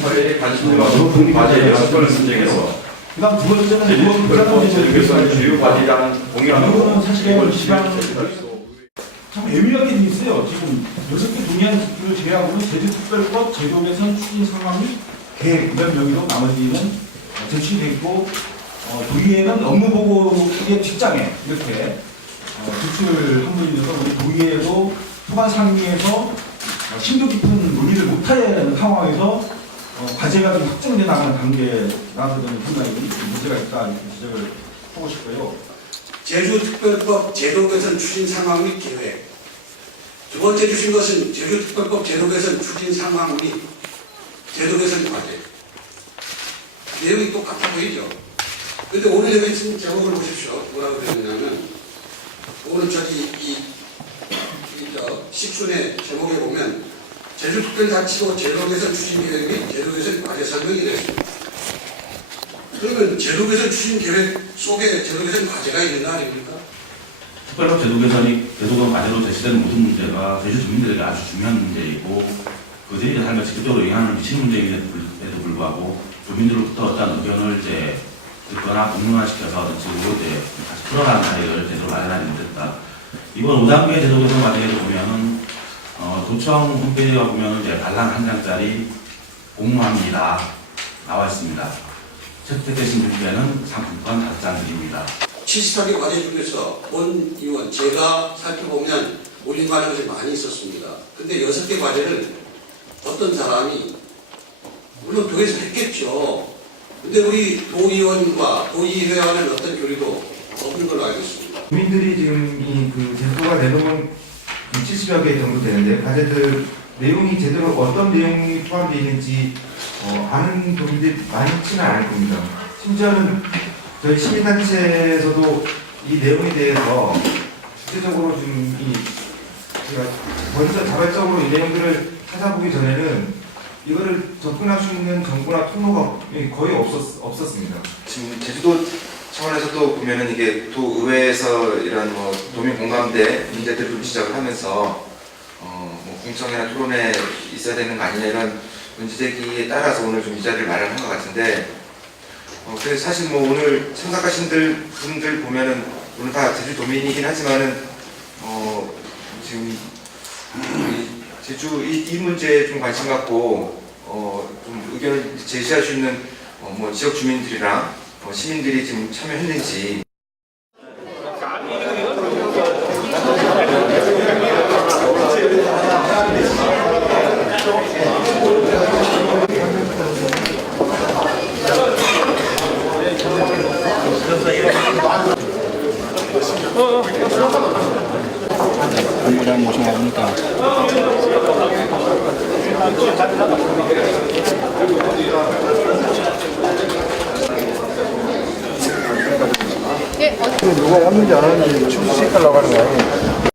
사회에 관심을 가지고 과제에 연습을 선정해서 그다음 두 번째는 무엇 부산의 제주교선 주요 과제라는 공약으로 이거는 사실은 있도록 참 애매하게 돼 있어요. 지금 여섯 개 동의안 을 제외하고는 제주특별법 제도개선 추진 상황이 계획 이런 명의로 나머지는 어, 제출돼 있고 어, 도의회는 업무 보고의 뒷장에 이렇게 어, 제출한 분이 있어서 우리 도의회도 소관 상의에서 어, 심도 깊은 논의를 못하는 상황에서 어, 과제가 좀 확정돼 나가는 단계라서 저는 상당히 문제가 있다 이렇게 지적을 하고 싶고요. 제주특별법 제도 개선 추진 상황 및 계획. 두 번째 주신 것은 제주특별법 제도 개선 추진 상황 및 제도 개선 과제. 내용이 똑같아 보이죠? 근데 오늘 여기 지금 제목을 보십시오. 뭐라고 되어있냐면, 오늘 저기 이, 이, 저, 식순의 제목에 보면, 제주특별자치도 제도 개선 추진 계획 및 제도 개선 과제 설명이 되어 있습니다. 그러면 제도 개선 추진 계획 속에 제도 개선 과제가 있는 거 아닙니까? 특별법 제도 개선이 제도권 과제로 제시되는 모든 문제가 제주 주민들에게 아주 중요한 문제이고 그들이 삶에 직접적으로 영향을 미치는 문제임에도 불구하고 주민들로부터 어떤 의견을 이제 듣거나 공론화시켜서 지금 이제 다시 풀어가는 자리를 제대로 마련하지 못했다. 이번 5단계 제도 개선 과정에서 보면은 어, 도청 홈페이지에 보면은 이제 발랑 한 장짜리 공모합니다 나와 있습니다. 채택되신 분께는 상품권 다섯 장 드립니다. 70하게 과제 중에서 본 의원 제가 살펴보면 올린 과제가 많이 있었습니다. 근데 여섯 개 과제를 어떤 사람이 물론 도에서 했겠죠. 근데 우리 도의원과 도의회와는 어떤 교류도 없는 걸로 알고 있습니다. 국민들이 지금 이그 제도가 내놓은 70여 개 정도 되는데 과제들 내용이 제대로 어떤 내용이 포함되어 있는지 어, 아는 분들이 많지는 않을 겁니다. 심지어는 저희 시민단체에서도 이 내용에 대해서 구체적으로 좀 이, 제가 먼저 자발적으로 이 내용들을 찾아보기 전에는 이거를 접근할 수 있는 정보나 통로가 거의 없었, 없었습니다. 지금 제주도 차원에서도 보면은 이게 도의회에서 이런 뭐 도민 공감대 문제들을 좀 지적을 하면서 어뭐 공청회나 토론회 있어야 되는 거 아니냐 이런 문제 제기에 따라서 오늘 좀 이 자리를 마련한 것 같은데 어 그래서 사실 뭐 오늘 참석하신 들 분들 보면은 오늘 다 제주 도민이긴 하지만은 어 지금 이 제주 이, 이 문제에 좀 관심 갖고 어좀 의견을 제시할 수 있는 어, 뭐 지역 주민들이랑 어, 시민들이 지금 참여했는지. 본부장 거 보니까 누가 왔는지 안 왔는지 추수 시켜달라고 하는 거 아니에요?